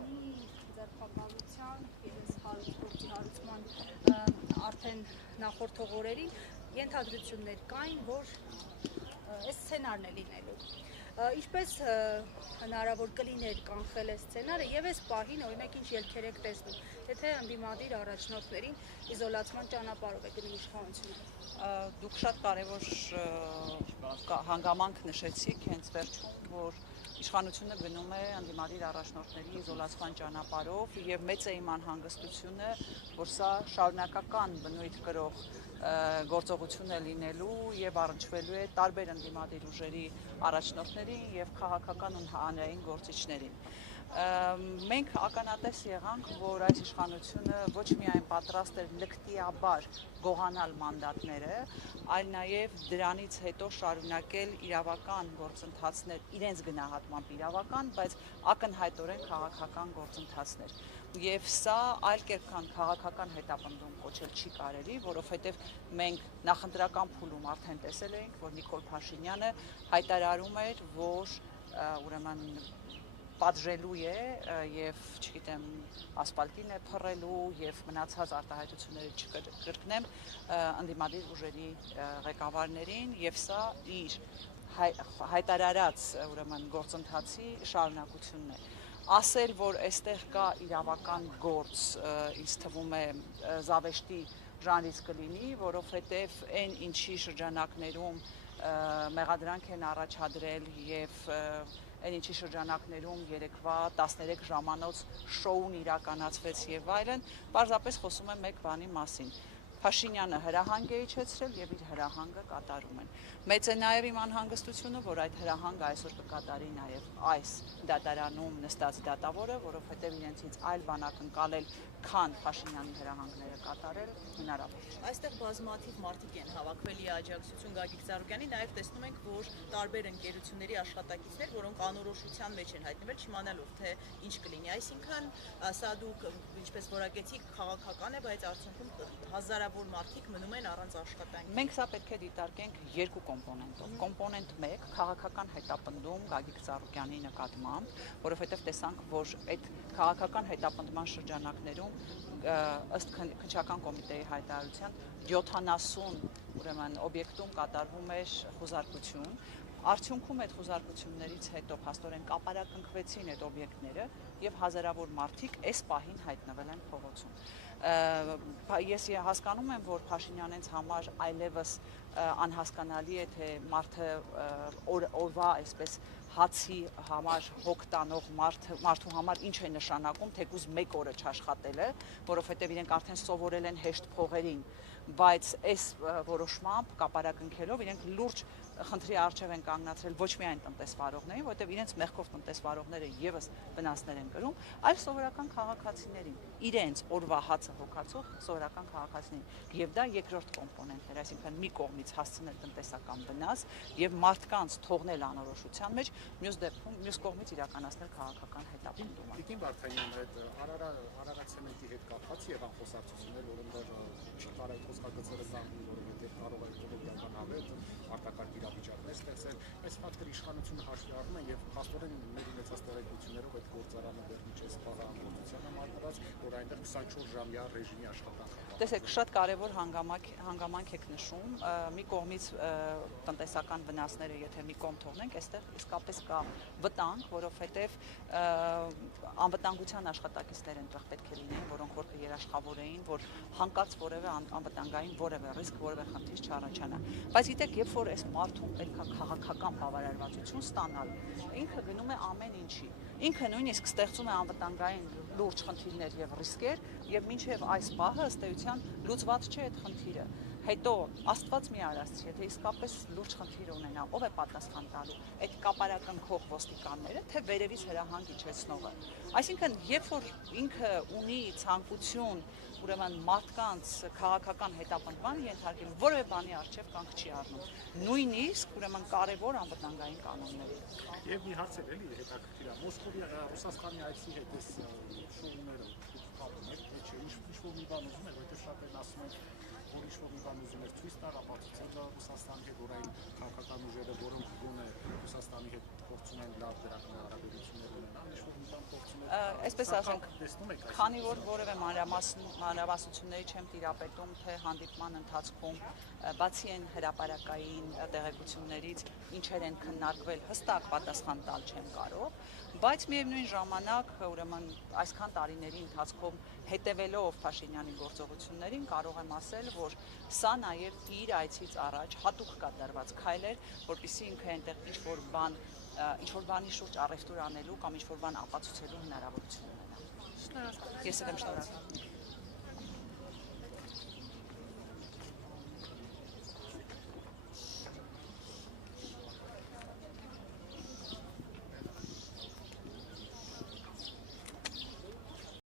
Հայաստանի ձերբակալության ես գործի հարուցման արդեն նախորդող օրերին ենթադրություններ կային, որ այս սցենարն է լինելու։ Ինչպես հնարավոր կլիներ կանխել այս սցենարը եւ այս պահին օրինակ ինչ ելքեր եք տեսնում, եթե ընդդիմադիր առաջնորդներին իզոլացման ճանապարհով է գնում իշխանությունը։ Դուք շատ կարևոր հանգամանք նշեցիք հենց վերջում, որ իշխանությունը գնում է ընդդիմադիր առաջնորդների իզոլացման ճանապարհով եւ մեծ է իմ անհանգստությունը, որ սա շարունակական բնույթ կրող գործողություն է լինելու եւ առնչվելու է տարբեր ընդդիմադիր ուժերի առաջնորդներին եւ քաղաքական ու հանրային գործիչներին։ Մենք ականատես եղանք, որ այս իշխանությունը ոչ միայն պատրաստ էր լկտիաբար գողանալ մանդատները, այլ նաև դրանից հետո շարունակել իրավական գործընթացներ, իրենց գնահատմամբ իրավական, բայց ակնհայտորեն քաղաքական գործընթացներ։ Եվ սա այլ կերպ քան քաղաքական հետապնդում կոչել չի կարելի, որովհետև մենք նախընտրական փուլում արդեն տեսել էինք, որ Նիկոլ Փաշինյանը հայտարարում էր, որ ուրեմն պատժելու է եւ, չգիտեմ, ասֆալտին է փռելու եւ մնացած արտահայտությունները չկրկնեմ ընդդիմադիր ուժերի ղեկավարներին եւ սա իր հայտարարած ուրեմն գործընթացի շարունակությունն է։ Ասել, որ այստեղ կա իրավական գործ, ինձ թվում է զավեշտի ժանրից կլինի, որովհետեւ այն ինչի շրջանակներում մեղադրանք են առաջադրել եւ այն ինչի շրջանակներում երեկվա 13 ժամանոց շոուն իրականացվեց եւ այլն, պարզապես խոսում է մեկ բանի մասին։ Փաշինյանը հրահանգ է իջեցրել եւ իր հրահանգը կատարում են։ Մեծ է նաեւ իմ անհանգստությունը, որ այդ հրահանգը այսօր կկատարի նաեւ այս դատարանում նստած դատավորը, որովհետեւ իրենցից այլ բան ակնկալել, քան Փաշինյանի հրահանգները կատարել հնարավոր չէ։ Այստեղ բազմաթիվ մարդիկ են հավաքվել աջակցություն Գագիկ Ծառուկյանի, նաեւ տեսնում ենք, որ տարբեր ընկերությունների աշխատակիցներ, որոնք անորոշության մեջ են հայտնվել, չիմանալով թե ինչ կլինի, այսինքն սա դուք ինչպես որակեցիք քաղաքական է, բայց արդյունքում հազարավոր մարդիկ մնում են առանց աշխատանքի։ Մենք սա պետք է դիտարկենք երկու կոմպոնենտով։ Կոմպոնենտ 1 քաղաքական հետապնդում Գագիկ Ծառուկյանի նկատմամբ, որովհետև տեսանք, որ այդ քաղաքական հետապնդման շրջանակներում ըստ քննչական կոմիտեի հայտարարության 70 ուրեմն օբյեկտում կատարվում էր խուզարկություն։ Արդյունքում այդ խուզարկություններից հետո փաստորեն կապարակնքվեցին այդ օբյեկտները եւ հազարավոր մարդիկ այս պահին հայտնվել են փողոցում։ Ես հասկանում եմ, որ Փաշինյանենց համար այլևս անհասկանալի է, թե մարդը օրվա այսպես հացի համար հոգ տանող մարդու համար ինչ է նշանակում, թեկուզ մեկ օրը չաշխատելը, որովհետև իրենք արդեն սովորել են հեշտ փողերին, բայց այս որոշմամբ կապարակնքելով իրենք լուրջ խնդրի առջև են կանգնացրել ոչ միայն տնտեսվարողներին, որտեղ իրենց մեղքով տնտեսվարողները եւս վնասներ են կրում, այլ սովորական քաղաքացիներին, իրենց օրվա հացը հոգացող սովորական քաղաքացիներին։ Եվ դա երկրորդ կոմպոնենտն էր, այսինքն մի կողմից հասցնել տնտեսական վնաս եւ մարդկանց թողնել անորոշության մեջ, մյուս կողմից իրականացնել քաղաքական հետապնդում։ Տիկին Վարդանյան հետ Արարատ ցեմենտի հետ կապված եղան խոսակցություններ, որոնք չի կարող խոսքագծերը զանգել, որովհետեւ կարող է էկոլոգիական ավետ արտակարգ իրավիճակներ ստեղծել, այս ֆակտորը իշխանությունը հաշվի առնում է եւ փաստորեն մեր ունեցած տեղեկություններով այդ գործարանը դեռ միջից խաղաղամտությանը մարտարած, որ այնտեղ 24-ժամյա ռեժիմի աշխատանք է։ Տեսեք, շատ կարևոր հանգամանք եք նշում, մի կողմից տնտեսական վնասները, եթե մի կողմ թողնենք, այստեղ իսկապես կա վտանգ, որովհետեւ անվտանգության աշխատակիցներ այնտեղ պետք է լինեն, որոնք որ կերաշխավորեին, որ հանկարծ որևէ անվտանգային որևէ ռիսկ, որևէ խնդիր չառաջանա։ Բայց գիտեք, երբ որ այս մարդուն պետք է քաղաքական բավարարվածություն ստանալ, ինքը գնում է ամեն ինչի։ Ինքը նույնիսկ ստեղծում է անվտանգային լուրջ խնդիրներ եւ ռիսկեր, եւ մինչեւ այս պահը ըստ էության լուծված չէ այդ խնդիրը։ Հետո Աստված մի արածի, եթե իսկապես լուրջ խնդիր ունենա, ով է պատասխան տալու, այդ կապարակնքող ոստիկանները, թե վերևից հրահանգ իջեցնողը։ Այսինքն, երբ որ ինքը ունի ցանկություն, ուրեմն մարդկանց քաղաքական հետապնդման ենթարկել, որևէ բանի առջև կանգ չի առնում։ Նույնիսկ ուրեմն կարևոր անվտանգային կանոնների։ Եվ մի հարց էլ էլի հետաքրքիր է, Մոսկովի Ռուսաստանի այցի հետ էս շոուները կապում եք, թե չէ, ինչ-որ մի բան ուզում եք, որտեղ շատ են ասում են, որ ինչ-որ մի բան ուզում եք ցույց տալ, ապացուցել Ռուսաստանի հետ, որ այն քաղաքական ուժերը, որոնք գոնե Ռուսաստանի հետ փորձում են լավ դրական հարաբերություններ ունենալ, ինչ-որ մի բան փորձում եք։ այսպես ասենք, տեսնում եք քանի որ որևէ մանրամասնությունների չեմ տիրապետում, թե հանդիպման ընթացքում բացի այն հրապարակային տեղեկություններից ինչեր են քննարկվել, հստակ պատասխան տալ չեմ կարող, բայց միևնույն ժամանակ, ուրեմն այսքան տարիների ընթացքում հետևելով Փաշինյանի գործողություններին կարող եմ ասել, որ սա նաև իր այցից առաջ հատուկ կատարված քայլ էր, որպեսզի ինքը այնտեղ ինչ-որ բանի շուրջ առևտուր անելու կամ ինչ-որ բան ապացուցելու հնարավորություն ունենա։ Ես եմ շնորհակալ։